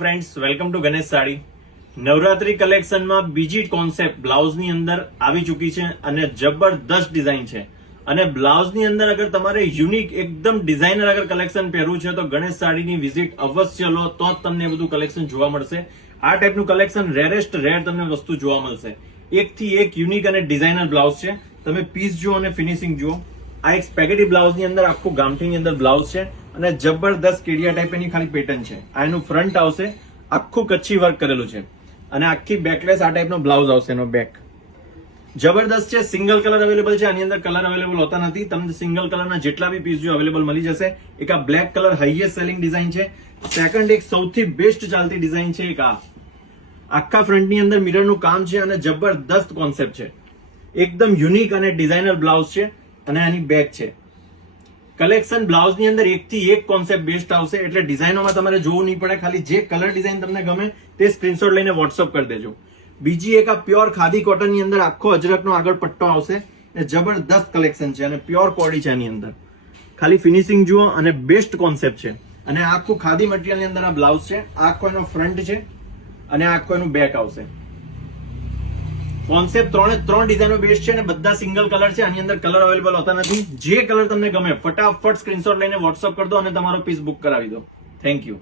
Friends, welcome to Ganesh sari. Navratri કલેક્શનમાં બીજી concept બ્લાઉઝની અંદર આવી ચૂકી છે અને જબરદસ્ત ડિઝાઇન છે. અને બ્લાઉઝની અંદર અગર તમારે યુનિક એકદમ ડિઝાઇનર અગર કલેક્શન પહેરવું છે તો ગણેશ સાડીની વિઝિટ અવશ્ય લો, તો જ તમને બધું કલેક્શન જોવા મળશે. આ ટાઈપનું કલેક્શન રેરેસ્ટ રેર તમને વસ્તુ જોવા મળશે. એકથી એક યુનિક અને ડિઝાઇનર બ્લાઉઝ છે. તમે પીસ જુઓ અને ફિનિશિંગ જુઓ. આ એક સ્પેગેટી બ્લાઉઝની અંદર આખું ગામઠીની અંદર બ્લાઉઝ છે અને જબરદસ્ત કેડિયા ટાઈપ એની ખાલી પેટર્ન છે. આ એનું ફ્રન્ટ આવશે, આખું કચ્છી વર્ક કરેલું છે અને આખી બેકલેસ આ ટાઈપનો બ્લાઉઝ આવશે. એનો બેક જબરદસ્ત છે. સિંગલ કલર અવેલેબલ છે, આની અંદર કલર અવેલેબલ હોતા નથી. તમને સિંગલ કલરના જેટલા બી પીસ જો અવેલેબલ મળી જશે. એક આ black colour highest selling design છે. સેકન્ડ એક સૌથી બેસ્ટ ચાલતી ડિઝાઇન છે. એક આ આખા ફ્રન્ટની અંદર મિરરનું કામ છે અને જબરદસ્ત કોન્સેપ્ટ છે. એકદમ યુનિક અને ડિઝાઇનર બ્લાઉઝ છે અને આની બેક છે. કલેક્શન બ્લાઉઝની અંદર એકથી એક કોન્સેપ્ટ બેસ્ટ આવશે, એટલે ડિઝાઇનોમાં તમારે જોવું નહીં પડે. ખાલી જે કલર ડિઝાઇન તમને ગમે તે સ્ક્રીનશોટ લઈને વોટ્સઅપ કરી દેજો. બીજી એક આ પ્યોર ખાદી કોટનની અંદર આખો અજરકનો આગળ પટ્ટો આવશે. એ જબરદસ્ત કલેક્શન છે અને પ્યોર કોડી છે. આની અંદર ખાલી ફિનિશિંગ જુઓ અને બેસ્ટ કોન્સેપ્ટ છે. અને આખું ખાદી મટીરિયલની અંદર આ બ્લાઉઝ છે. આખો એનો ફ્રન્ટ છે અને આખો એનું બેક આવશે. કોન્સેપ્ટ ત્રણ ડિઝાઇનો બેસ્ટ છે અને બધા સિંગલ કલર છે. આની અંદર કલર અવેલેબલ હોતા નથી. જે કલર તમને ગમે ફટાફટ સ્ક્રીનશોટ લઈને વોટ્સઅપ કરી દો અને તમારો પીસ બુક કરાવી દો. Thank you.